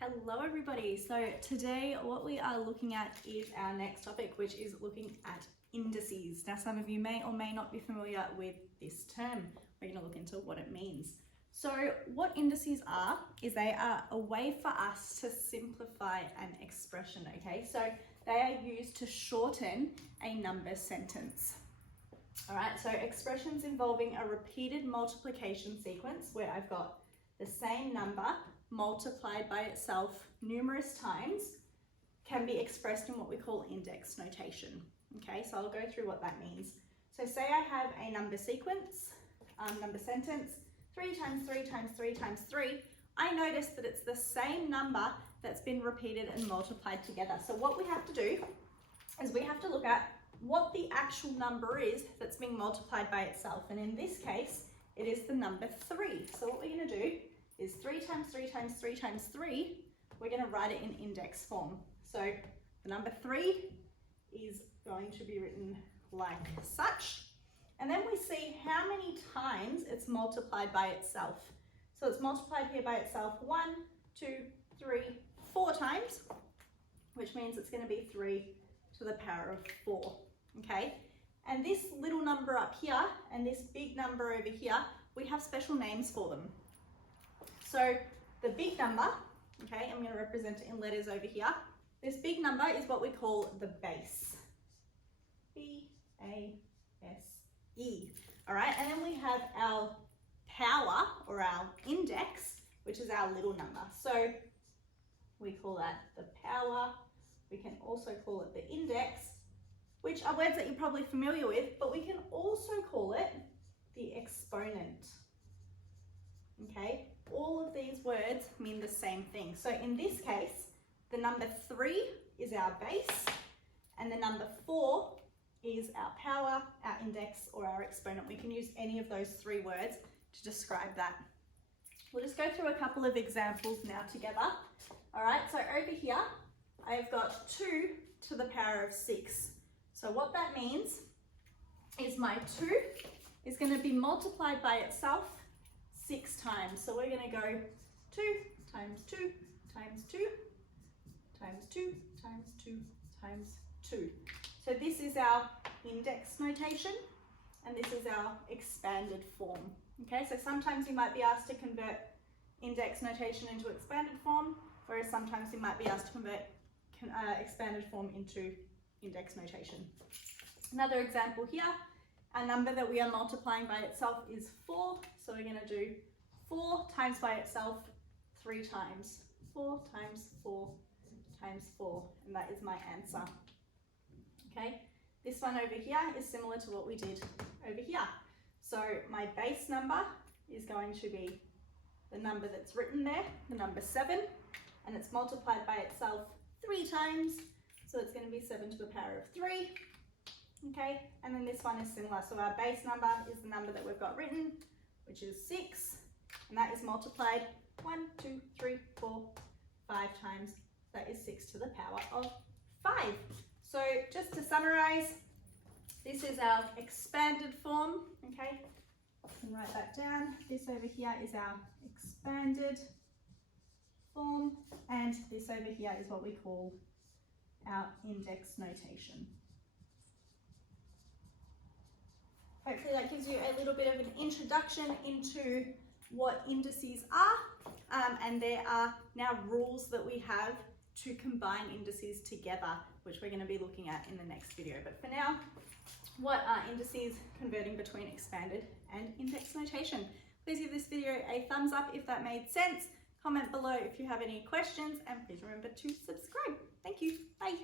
Hello everybody. So today what we are looking at is our next topic, which is looking at indices. Now some of you may or may not be familiar with this term. We're going to look into what it means. So what indices are is they are a way for us to simplify an expression, okay? So they are used to shorten a number sentence. All right, so expressions involving a repeated multiplication sequence where I've got the same number multiplied by itself numerous times can be expressed in what we call index notation. Okay, so I'll go through what that means. So say I have a number sequence, number sentence, 3 times 3 times 3 times 3. I notice that it's the same number that's been repeated and multiplied together. So what we have to do is we have to look at what the actual number is that's being multiplied by itself. And in this case, it is the number 3. So what we're going to do is 3 times 3 times 3 times 3, we're going to write it in index form. So the number 3 is going to be written like such. And then we see how many times it's multiplied by itself. So it's multiplied here by itself 1, 2, 3, 4 times, which means it's going to be 3 to the power of 4. Okay? And this little number up here and this big number over here, we have special names for them. So the big number, okay, I'm going to represent it in letters over here. This big number is what we call the base. B-A-S-E. All right, and then we have our power or our index, which is our little number. So we call that the power. We can also call it the index, which are words that you're probably familiar with, but we can also call it the exponent. Okay, all of these words mean the same thing. So in this case, the number 3 is our base, and the number 4 is our power, our index, or our exponent. We can use any of those 3 words to describe that. We'll just go through a couple of examples now together. All right, so over here, I've got 2 to the power of 6. So what that means is my 2 is going to be multiplied by itself 6 times. So we're going to go 2 times 2 times 2 times 2 times 2 times 2. So this is our index notation and this is our expanded form. Okay, so sometimes you might be asked to convert index notation into expanded form, whereas sometimes you might be asked to convert expanded form into index notation. Another example here, a number that we are multiplying by itself is 4. So we're going to do 4 times by itself 3 times. 4 times 4 times 4. And that is my answer. Okay, this one over here is similar to what we did over here. So my base number is going to be the number that's written there, the number 7, and it's multiplied by itself 3 times. So it's going to be 7 to the power of 3. Okay, and then this one is similar. So our base number is the number that we've got written, which is 6, and that is multiplied 1, 2, 3, 4, 5 times. That is 6 to the power of 5. So just to summarize, this is our expanded form. Okay, I can write that down. This over here is our expanded form, and this over here is what we call our index notation. Hopefully that gives you a little bit of an introduction into what indices are, and there are now rules that we have to combine indices together, which we're going to be looking at in the next video. But for now, what are indices converting between expanded and index notation? Please give this video a thumbs up if that made sense. Comment below if you have any questions, and please remember to subscribe. Thank you. Bye.